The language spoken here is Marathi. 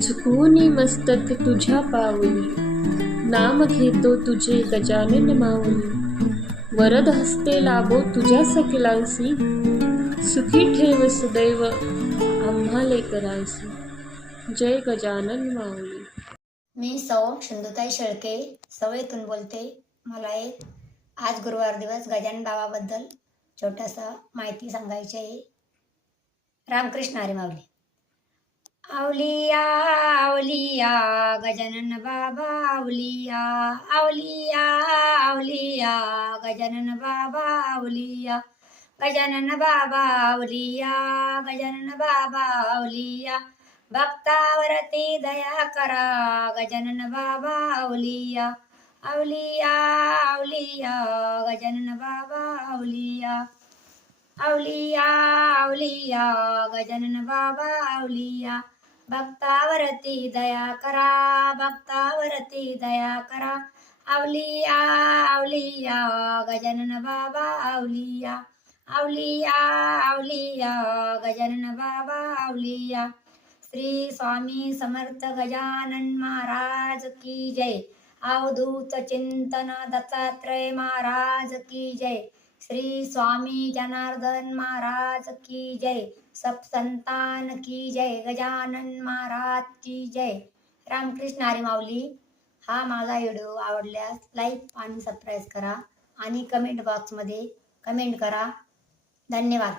झुकूनी मस्तक तुझ्या पावली, नाम घेतो तुझे गजानन माऊली. वरद हस्ते लाभो तुझ्या सकलांसी, सुखी ठेव सदैव आम्हा लेकरांसी. जय गजानन माऊली. मी सौ सिंधुताई शेळके सवयीतून बोलते. मला एक आज गुरुवार दिवस गजानन बाबाबद्दल छोटासा माहिती सांगायची आहे. रामकृष्ण हरी माऊली. आवलिया आवलिया गजानन बाबा आवलिया, आवलिया आवलिया गजानन बाबा आवलिया, गजानन बाबा आवलिया, गजानन बाबा आवलिया. भक्तावरती दया करा गजानन बाबा आवलिया, आवलिया आवलिया गजानन बाबा आवलिया, आवलिया आवलिया गजानन बाबा आवलिया. भक्तावरती दया करा, भक्तावरती दया करा. आवलिया आवलिया गजानन बाबा आवलिया, आवलिया आवलिया गजानन बाबा आवलिया. श्री स्वामी समर्थ गजानन महाराज की जय. अवधूत चिंतन दत्तात्रय महाराज की जय. श्री स्वामी जनार्दन महाराज की जय. सब संतान की जय. गजानन महाराज की जय. रामकृष्ण हरी माऊली. हा माझा व्हिडिओ आवडल्यास लाईक आणि सबस्क्राईब करा आणि कमेंट बॉक्समध्ये कमेंट करा. धन्यवाद.